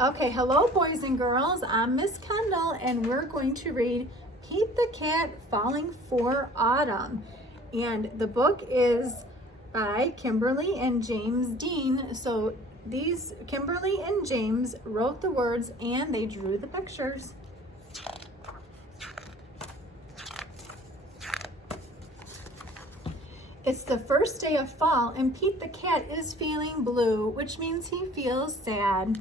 Okay, hello boys and girls. I'm Miss Kendall and we're going to read Pete the Cat Falling for Autumn. And the book is by Kimberly and James Dean. So these Kimberly and James wrote the words and they drew the pictures. It's the first day of fall and Pete the Cat is feeling blue, which means he feels sad.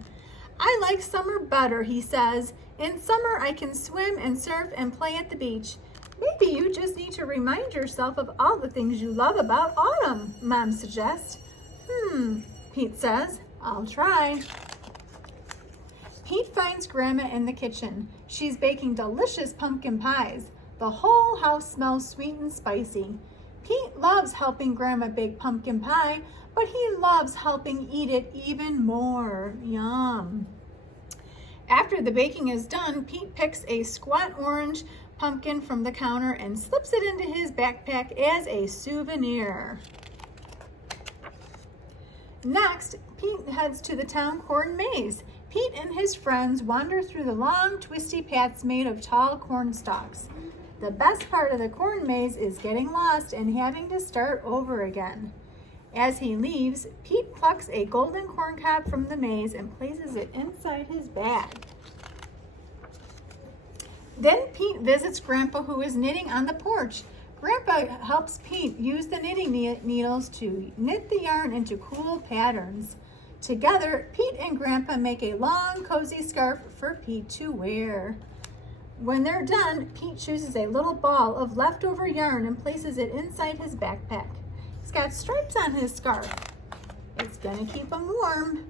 I like summer better, he says. In summer, I can swim and surf and play at the beach. Maybe you just need to remind yourself of all the things you love about autumn, Mom suggests. Pete says, I'll try. Pete finds Grandma in the kitchen. She's baking delicious pumpkin pies. The whole house smells sweet and spicy. Pete loves helping Grandma bake pumpkin pie, but he loves helping eat it even more. Yum. After the baking is done, Pete picks a squat orange pumpkin from the counter and slips it into his backpack as a souvenir. Next, Pete heads to the town corn maze. Pete and his friends wander through the long, twisty paths made of tall corn stalks. The best part of the corn maze is getting lost and having to start over again. As he leaves, Pete plucks a golden corn cob from the maze and places it inside his bag. Then Pete visits Grandpa, who is knitting on the porch. Grandpa helps Pete use the knitting needles to knit the yarn into cool patterns. Together, Pete and Grandpa make a long, cozy scarf for Pete to wear. When they're done, Pete chooses a little ball of leftover yarn and places it inside his backpack. He's got stripes on his scarf. It's gonna keep him warm.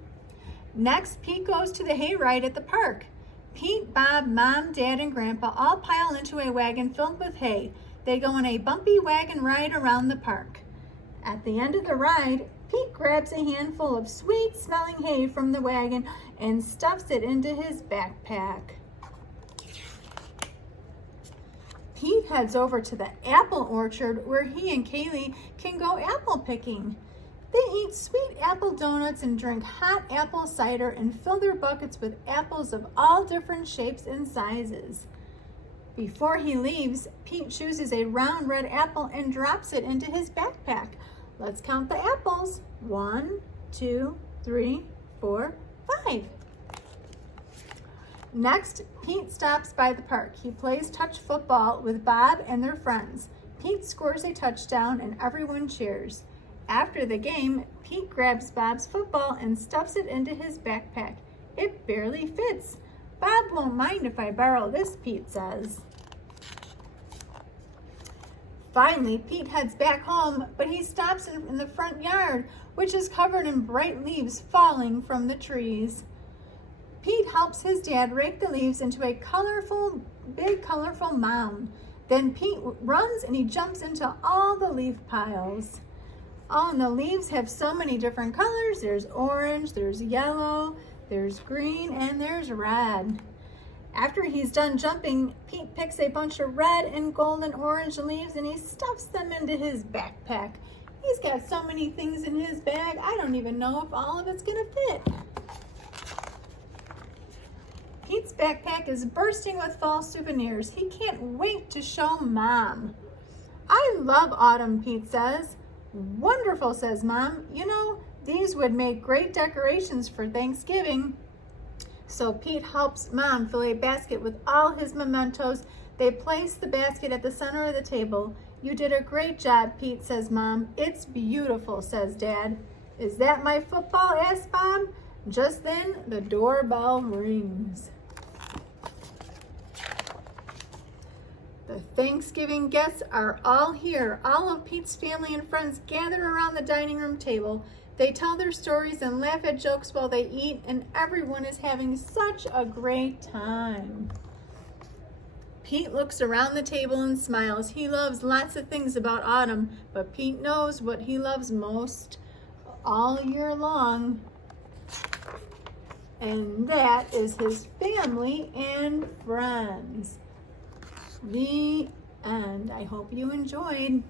Next, Pete goes to the hayride at the park. Pete, Bob, Mom, Dad, and Grandpa all pile into a wagon filled with hay. They go on a bumpy wagon ride around the park. At the end of the ride, Pete grabs a handful of sweet-smelling hay from the wagon and stuffs it into his backpack. Pete heads over to the apple orchard where he and Kaylee can go apple picking. They eat sweet apple donuts and drink hot apple cider and fill their buckets with apples of all different shapes and sizes. Before he leaves, Pete chooses a round red apple and drops it into his backpack. Let's count the apples. 1, 2, 3, 4, 5. Next, Pete stops by the park. He plays touch football with Bob and their friends. Pete scores a touchdown and everyone cheers. After the game, Pete grabs Bob's football and stuffs it into his backpack. It barely fits. Bob won't mind if I borrow this, Pete says. Finally, Pete heads back home, but he stops in the front yard, which is covered in bright leaves falling from the trees. Pete helps his dad rake the leaves into a big colorful mound. Then Pete runs and he jumps into all the leaf piles. Oh, and the leaves have so many different colors. There's orange, there's yellow, there's green, and there's red. After he's done jumping, Pete picks a bunch of red and gold and orange leaves and he stuffs them into his backpack. He's got so many things in his bag, I don't even know if all of it's gonna fit. Pete's backpack is bursting with fall souvenirs. He can't wait to show Mom. I love autumn, Pete says. Wonderful, says Mom. You know, these would make great decorations for Thanksgiving. So Pete helps Mom fill a basket with all his mementos. They place the basket at the center of the table. You did a great job, Pete, says Mom. It's beautiful, says Dad. Is that my football? Asked Bob. Just then, the doorbell rings. The Thanksgiving guests are all here. All of Pete's family and friends gather around the dining room table. They tell their stories and laugh at jokes while they eat, and everyone is having such a great time. Pete looks around the table and smiles. He loves lots of things about autumn, but Pete knows what he loves most all year long, and that is his family and friends. The end. I hope you enjoyed.